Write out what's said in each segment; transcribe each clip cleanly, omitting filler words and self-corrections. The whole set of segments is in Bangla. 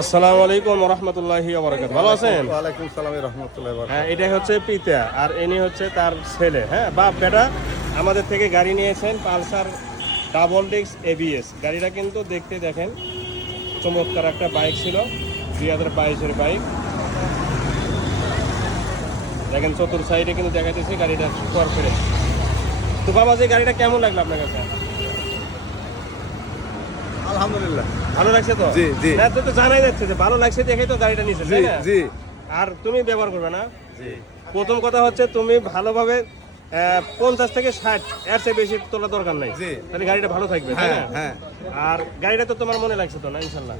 আসসালামু আলাইকুম ওয়া রাহমাতুল্লাহি ওয়া বারাকাতুহু। ভালো আছেন? ওয়া আলাইকুম সালাম ওয়া রাহমাতুল্লাহি ওয়া হ্যাঁ, বারাকাতুহু। এটা হচ্ছে পিতা আর ইনি হচ্ছে তার ছেলে। হ্যাঁ, বাপ বেটা আমাদের থেকে গাড়ি নিয়েছেন পালসার ডাবল ডিস্ক এবিএস। গাড়িটা কিন্তু দেখতে দেখেন চমৎকার একটা বাইক ছিল, 2022-এর বাইক। দেখেন চতুর সাইডে কিন্তু দেখা যাচ্ছে গাড়িটা সুপার ফ্রেশ। তো বাবা, যে গাড়িটা কেমন লাগলো আপনার কাছে? আলহামদুলিল্লাহ। ভালো লাগছে তো? জি, জি। না, তো জানাই যাচ্ছে যে ভালো লাগছে দেখেই তো গাড়িটা নিয়েছে, জি তাই না? জি আর তুমি ব্যবহার করবে না? জি। প্রথম কথা হচ্ছে তুমি ভালোভাবে 50 থেকে 60 এর চেয়ে বেশি তোলা দরকার নাই, জি। তাহলে গাড়িটা ভালো থাকবে, তাই হ্যাঁ না? হ্যাঁ। আর গাড়িটা তো তোমার মনে লাগছে তো না? ইনশাল্লাহ।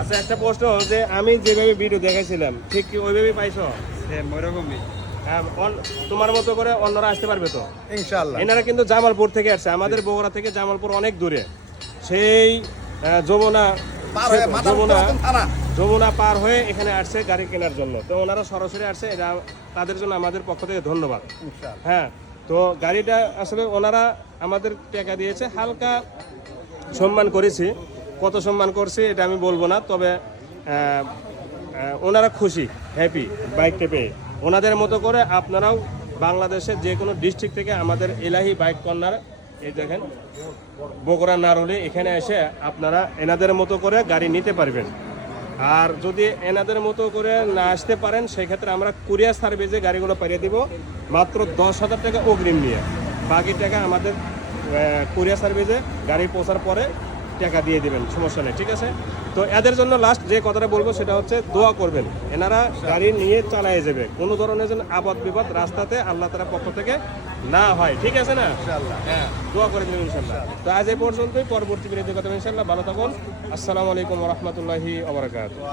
আচ্ছা, একটা প্রশ্ন, যে আমি যেভাবে ভিডিও দেখাইছিলাম ঠিক কি ওইভাবেই পাইছো? ওইরকমই হ্যাঁ, তোমার মতো করে অন্যরা আসতে পারবে তো? ইনশাআল্লাহ। এনারা কিন্তু জামালপুর থেকে আসছে, আমাদের বগুড়া থেকে জামালপুর অনেক দূরে। সেই যমুনা পার হয়ে মাথার উপর থানা। যমুনা পার হয়ে এখানে আসছে গাড়ি কেনার জন্য। তো ওনারা সরাসরি আসছে, এটা তাদের জন্য আমাদের পক্ষ থেকে ধন্যবাদ। ইনশাআল্লাহ। হ্যাঁ, তো গাড়িটা আসলে ওনারা আমাদের টাকা দিয়েছে, হালকা সম্মান করেছি। কত সম্মান করছি এটা আমি বলবো না, তবে ওনারা খুশি, হ্যাপি বাইকটা পেয়ে। ওনাদের মতো করে আপনারাও বাংলাদেশের যে কোনো ডিস্ট্রিক্ট থেকে আমাদের এলাহি বাইক কর্নার, এই দেখেন বগুড়া নারুলি, এখানে এসে আপনারা এনাদের মতো করে গাড়ি নিতে পারবেন। আর যদি এনাদের মতো করে না আসতে পারেন, সেক্ষেত্রে আমরা কুরিয়ার সার্ভিসে গাড়িগুলো পাঠিয়ে দিব মাত্র 10,000 টাকা অগ্রিম নিয়ে। বাকি টাকা আমাদের কুরিয়ার সার্ভিসে গাড়ি পৌঁছার পরে টাকা দিয়ে দিবেন, সমস্যা নেই, ঠিক আছে? তো এদের জন্য লাস্ট যে কথাটা বলবো সেটা হচ্ছে দোয়া করবেন, এনারা গাড়ি নিয়ে চালায় যাবে, কোনো ধরনের যেন আবাদ বিবাদ রাস্তাতে আল্লাহ তাআলার পক্ষ থেকে না হয়, ঠিক আছে না? ইনশাআল্লাহ। হ্যাঁ, দোয়া করে দেবেন ইনশাল্লাহ। তো আজ এই পর্যন্তই, পরবর্তী ভিডিওতে কথা হবে ইনশাল্লাহ। ভালো থাকুন। আসসালামু আলাইকুম ওয়া রাহমাতুল্লাহি ওয়া বারাকাতুহু।